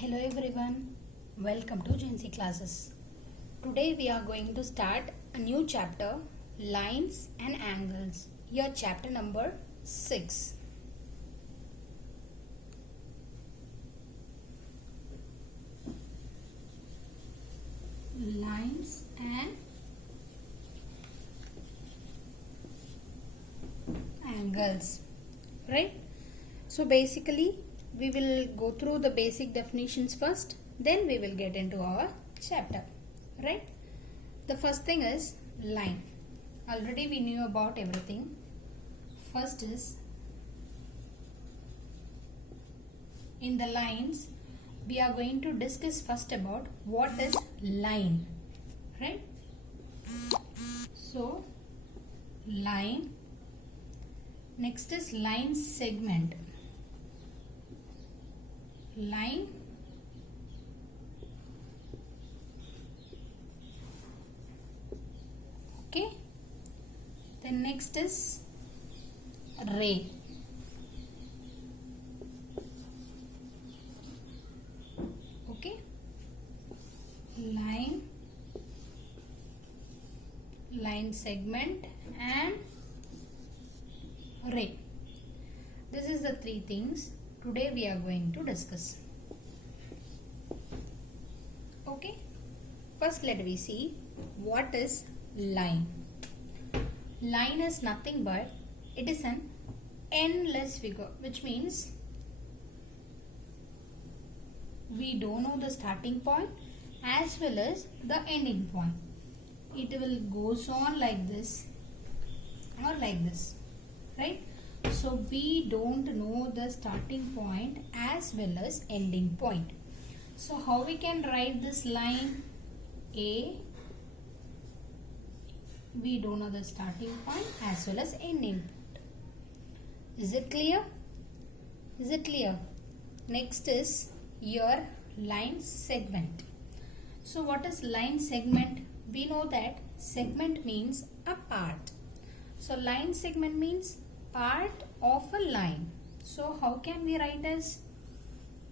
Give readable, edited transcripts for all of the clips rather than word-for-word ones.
Hello everyone, welcome to Cbse classes. Today we are going to start a new chapter, Lines and Angles. Your chapter number 6. Lines and angles, right? So basically we will go through the basic definitions first, then we will get into our chapter, right? The first thing is line. Already we knew about everything. First is, in the lines we are going to discuss first about what is line, right? So line, next is line segment. Line, okay, then next is ray, okay, line segment and ray. This is the three things today we are going to discuss. Okay, first let me see what is line. Line is nothing but it is an endless figure, which means we don't know the starting point as well as the ending point. It will goes on like this or like this, right? So we don't know the starting point as well as ending point. So how we can write this line? A, we don't know the starting point as well as ending point. Is it clear? Is it clear? Next is your line segment. So what is line segment? We know that segment means a part. So line segment means part of a line. So how can we write as?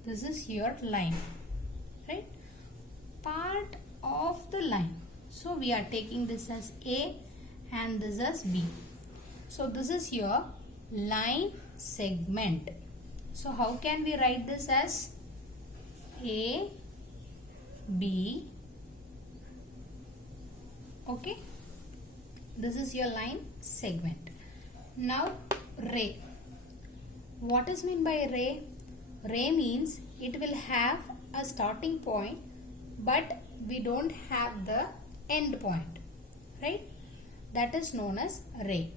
This is your line, right? Part of the line. So we are taking this as A and this as B. So this is your line segment. So how can we write this as? A, B, okay? This is your line segment. Now ray. What is meant by ray? Ray means it will have a starting point but we don't have the end point, right? That is known as ray.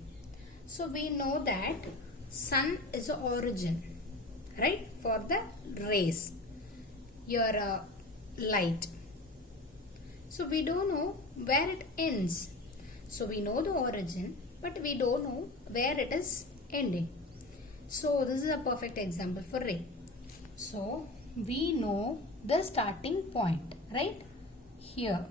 So we know that sun is the origin, right, for the rays, your light. So we don't know where it ends. So we know the origin but we don't know where it is ending. So this is a perfect example for ray. So we know the starting point, right, here,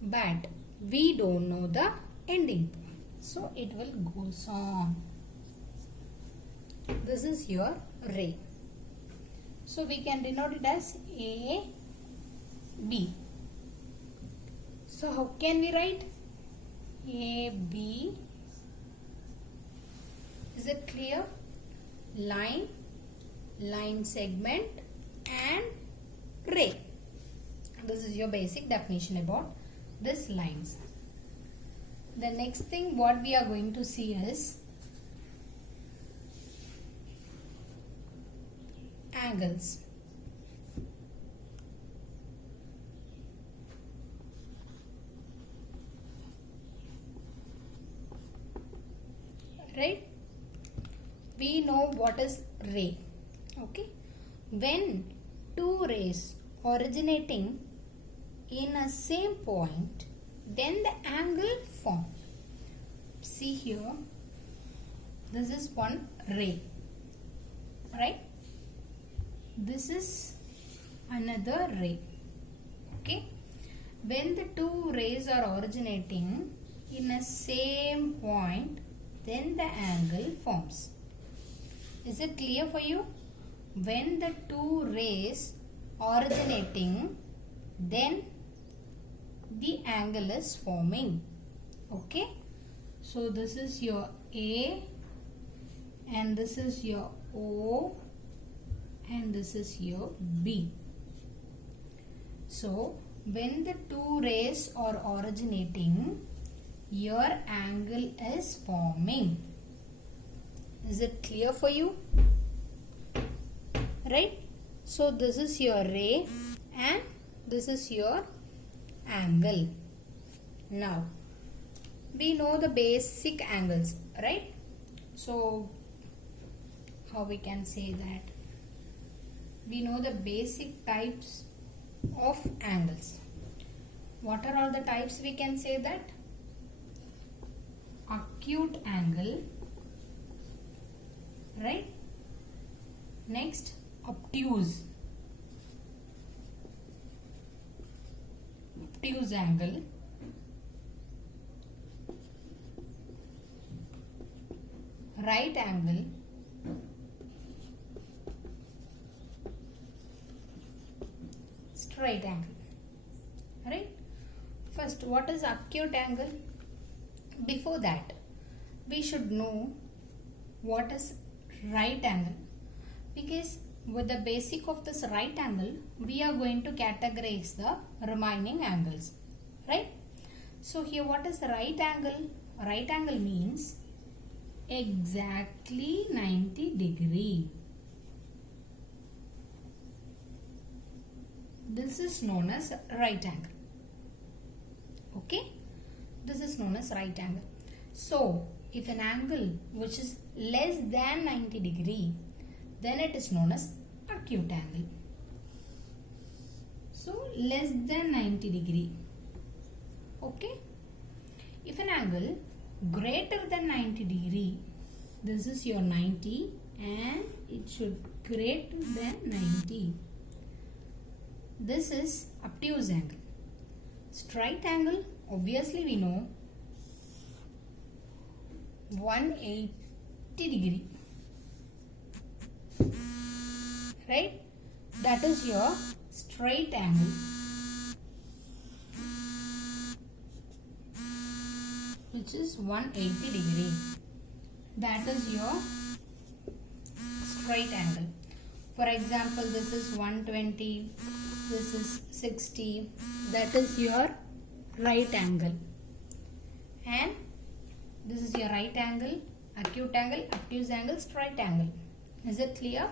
but we don't know the ending point. So it will goes on. This is your ray. So we can denote it as A, B. So how can we write? A, B. Is it clear? Line, line segment and ray. This is your basic definition about this lines. The next thing what we are going to see is angles. Right? We know what is ray. Okay? When two rays originating in a same point, then the angle formed. See here, this is one ray, right? This is another ray. Okay? When the two rays are originating in a same point, then the angle forms. Is it clear for you? when the two rays originating, then the angle is forming. Okay, so this is your A and this is your O and this is your B. So when the two rays are originating, your angle is forming. Is it clear for you? Right? So this is your ray and this is your angle. Now we know the basic angles, right? So how we can say that? We know the basic types of angles. What are all the types we can say that? Acute angle, right? Next, obtuse angle, right angle, straight angle. Right? First, what is acute angle? Before that, we should know what is right angle, because with the basic of this right angle, we are going to categorize the remaining angles, right? So here, what is right angle? Right angle means exactly 90 degree. This is known as right angle. Okay, this is known as right angle. So if an angle which is less than 90 degree, then it is known as acute angle. So less than 90 degree. Okay, if an angle greater than 90 degree, this is your 90 and it should greater than 90. This is obtuse angle. Straight angle, obviously we know 180 degree, right? That is your straight angle, which is 180 degree. That is your straight angle. For example, this is 120, this is 60, that is your right angle. And this is your right angle, acute angle, obtuse angle, straight angle. Is it clear?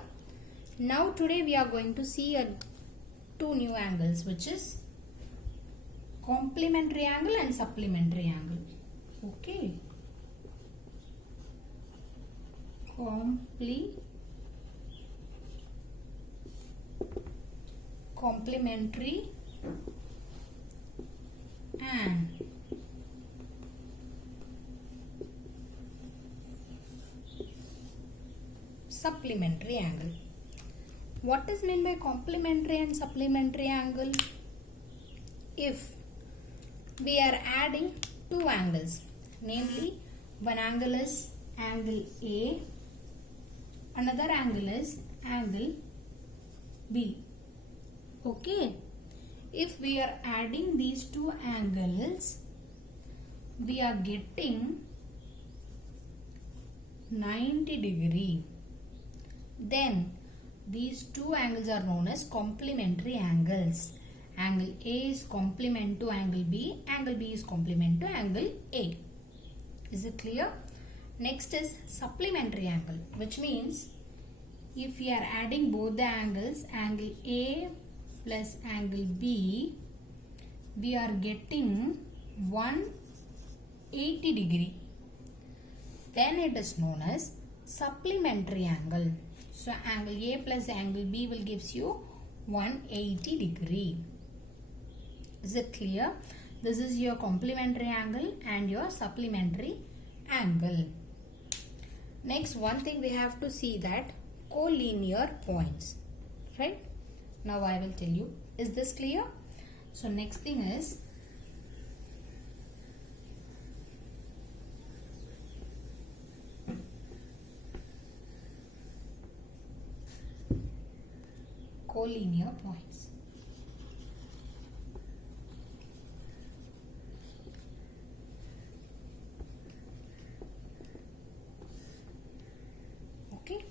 Now today we are going to see two new angles, which is complementary angle and supplementary angle. Okay. Complementary and supplementary angle. What is meant by complementary and supplementary angle? If we are adding two angles, namely one angle is angle A, another angle is angle B. Okay, if we are adding these two angles, we are getting 90 degree. Then these two angles are known as complementary angles. Angle A is complement to angle B, angle B is complement to angle A. Is it clear? Next is supplementary angle, which means if we are adding both the angles, angle A plus angle B, we are getting 180 degree. Then it is known as supplementary angle. So angle A plus angle B will gives you 180 degree. Is it clear? This is your complementary angle and your supplementary angle. Next, one thing we have to see that collinear points, right? Now I will tell you. Is this clear? So next thing is collinear points. Okay,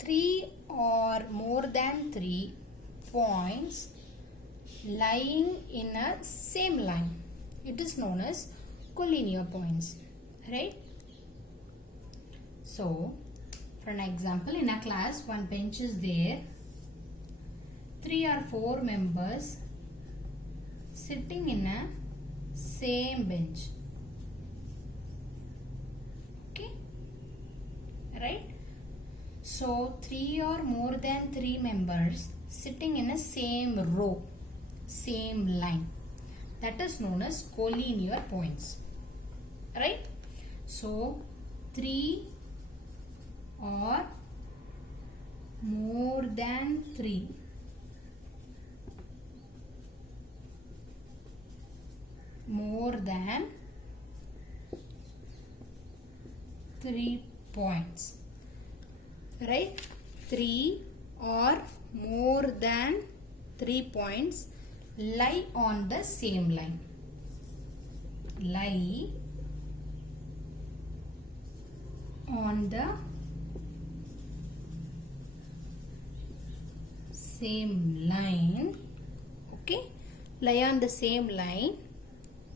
3 or more than 3 points lying in a same line, it is known as collinear points, right? So, for an example, in a class, one bench is there, 3 or 4 members sitting in a same bench. Okay, right? So, 3 or more than 3 members sitting in a same row, same line. That is known as collinear points, right? So, 3 or more than 3 points, right? 3 or more than 3 points lie on the same line. Lie on the same line. Okay, lie on the same line.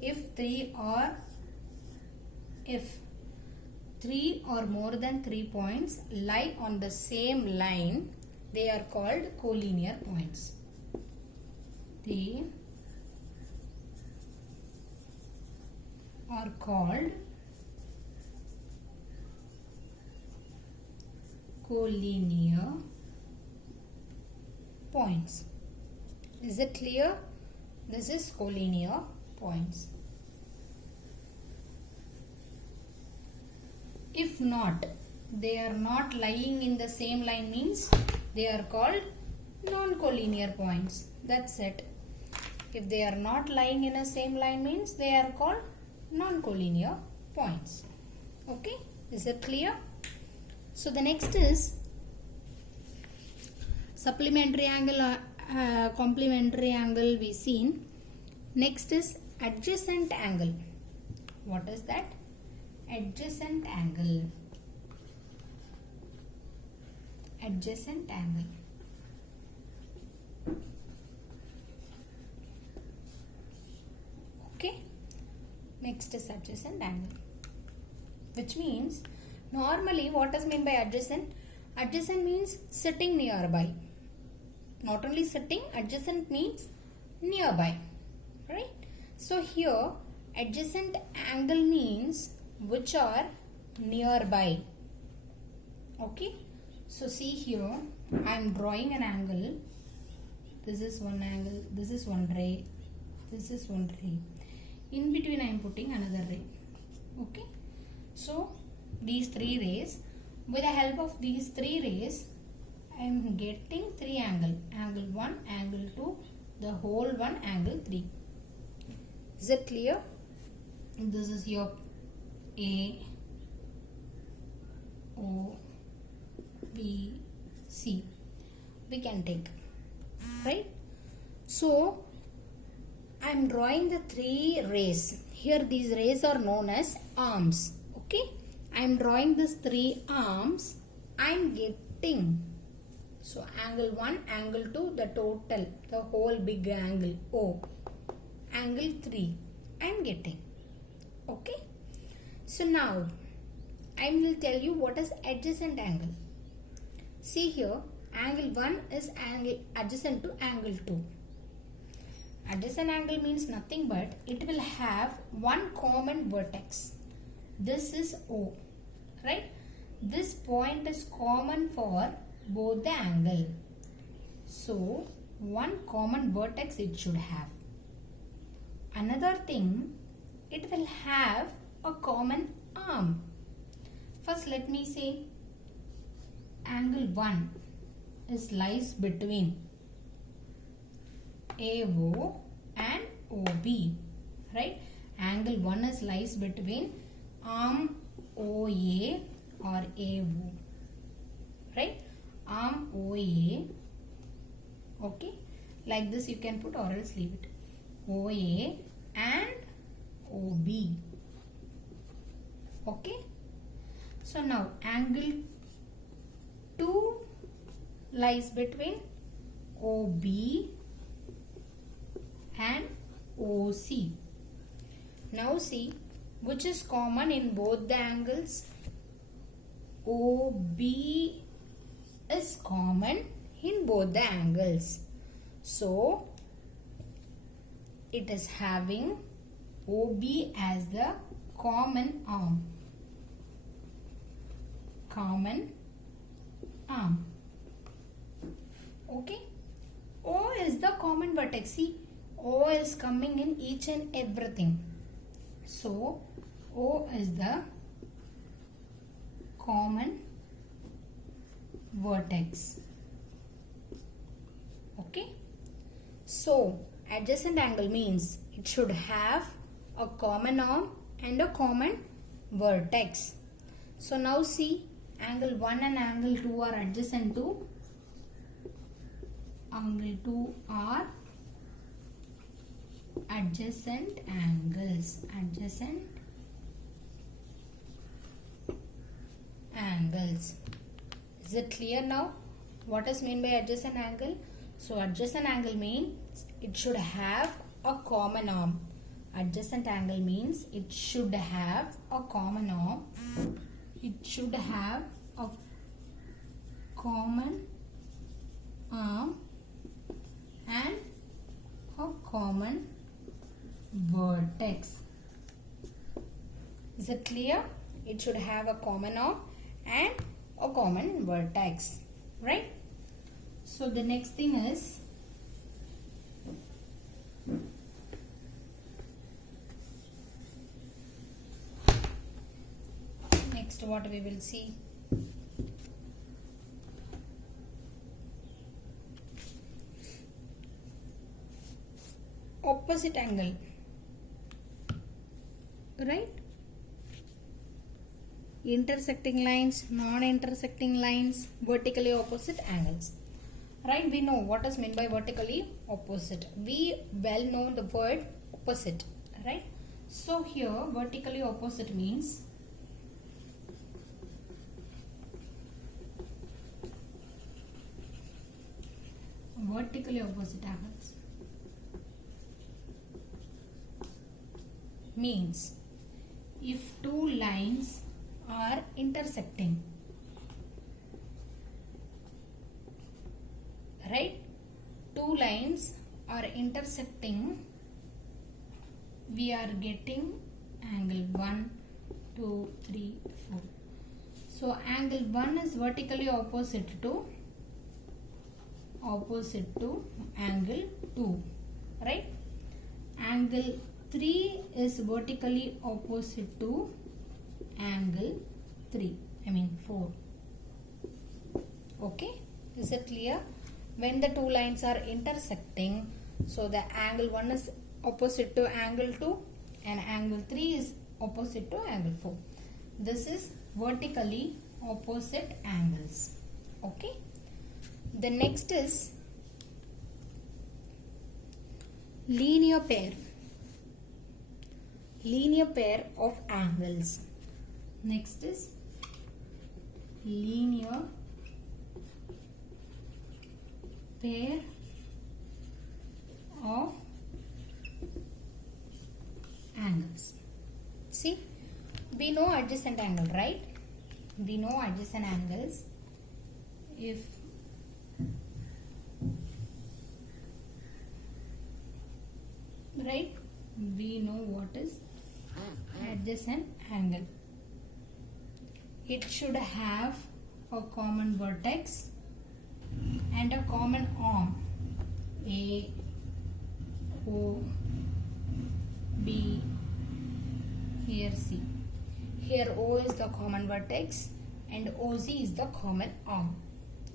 If 3 or more than 3 points lie on the same line, they are called collinear points. They are called collinear points. Is it clear? This is collinear points. If not, they are not lying in the same line, means they are called non-collinear points. That's it. If they are not lying in a same line, means they are called non-collinear points. Okay, is it clear? So the next is supplementary angle, complementary angle we seen. Next is adjacent angle. What is that? Adjacent angle. Adjacent angle. Okay. Next is adjacent angle, which means normally what is meant by adjacent? Adjacent means sitting nearby. Not only sitting, adjacent means nearby, right? So here adjacent angle means which are nearby. Okay, so see here, I am drawing an angle. This is one angle, this is one ray, this is one ray. In between I am putting another ray. Okay, so these 3 rays, with the help of these 3 rays, I am getting 3 angles. Angle 1, angle 2, the whole one, angle 3. Is it clear? This is your A, O, B, C. We can take, right? So I am drawing the 3 rays. Here these rays are known as arms. Okay, I am drawing these 3 arms. I am getting, so angle 1, angle 2, the total, the whole big angle O, angle 3 I am getting. Okay, so now I will tell you what is adjacent angle. See here, angle 1 is angle adjacent to angle 2. Adjacent angle means nothing but it will have one common vertex. This is O, right? This point is common for both the angle. So one common vertex it should have. Another thing, it will have a common arm. First let me say angle 1 is lies between AO and OB, right? Angle 1 is lies between arm OA or AO, right? Arm OA Okay, like this you can put or else leave it. OA and OB. Okay, so now angle 2 lies between OB and OC. Now see which is common in both the angles. OB is common in both the angles. So it is having OB as the common arm. Common arm. Okay. O is the common vertex. See, O is coming in each and everything. So O is the common vertex. Okay. So adjacent angle means it should have a common arm and a common vertex. So now see, angle 1 and angle 2 are adjacent to. Angle 2 are adjacent angles. Adjacent angles. Is it clear now? What is meant by adjacent angle? So adjacent angle means it should have a common arm. Adjacent angle means it should have a common arm. It should have a common arm and a common vertex. Is it clear? It should have a common arm and a common vertex, right? So the next thing is what we will see. Opposite angle, right? Intersecting lines, non-intersecting lines, vertically opposite angles, right? We know what is meant by vertically opposite. We well know the word opposite, right? So here vertically opposite means vertically opposite angles means if two lines are intersecting, right? Two lines are intersecting, we are getting angle 1, 2, 3, 4. So angle 1 is vertically opposite to angle 2, right? Angle 3 is vertically opposite to angle 4. Okay, is it clear? When the two lines are intersecting, so the angle 1 is opposite to angle 2 and angle 3 is opposite to angle 4. This is vertically opposite angles. Okay. The next is linear pair. Linear pair of angles. Next is linear pair of angles. See, we know adjacent angle, right? We know adjacent angles. If right, we know what is adjacent angle. It should have a common vertex and a common arm. A, O, B, here C. Here O is the common vertex and OZ is the common arm.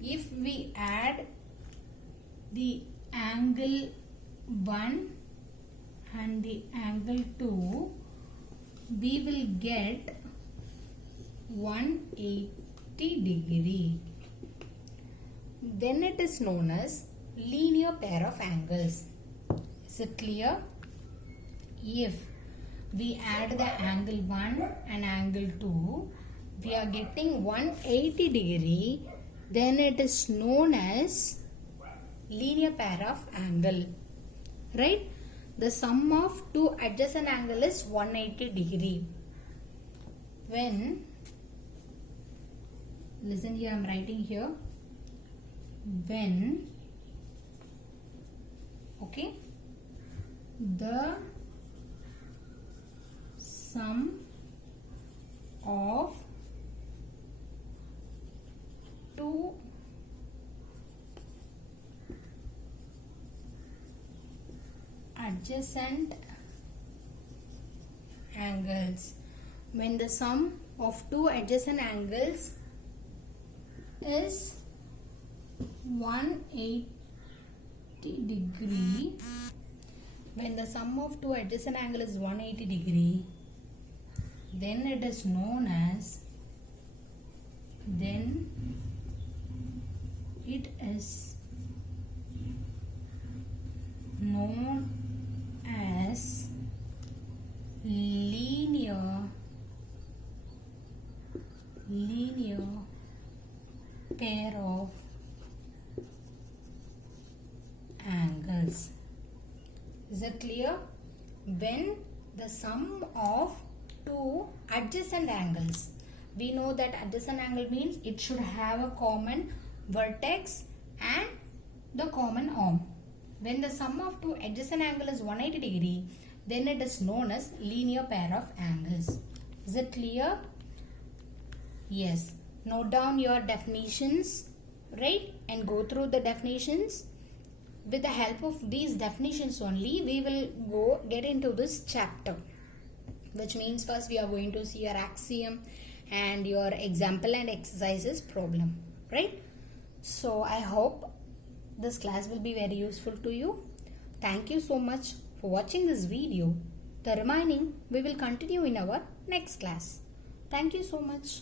If we add the angle 1 and the angle 2, we will get 180 degree. Then it is known as linear pair of angles. Is it clear? If we add the angle 1 and angle 2, we are getting 180 degree, then it is known as linear pair of angle. Right? The sum of two adjacent angle is 180 degree. When, listen here, I am writing here, when, okay, the sum of two adjacent angles, when the sum of two adjacent angles is 180 degree, when the sum of two adjacent angle is 180 degree, then it is known as, then it is known as linear pair of angles. Is it clear? When the sum of two adjacent angles, we know that adjacent angle means it should have a common vertex and the common arm. When the sum of two adjacent angle is 180 degree, then it is known as linear pair of angles. Is it clear? Yes. Note down your definitions, right? And go through the definitions. With the help of these definitions only, we will get into this chapter. Which means first we are going to see your axiom and your example and exercises problem. Right? So I hope this class will be very useful to you. Thank you so much for watching this video. The remaining we will continue in our next class. Thank you so much.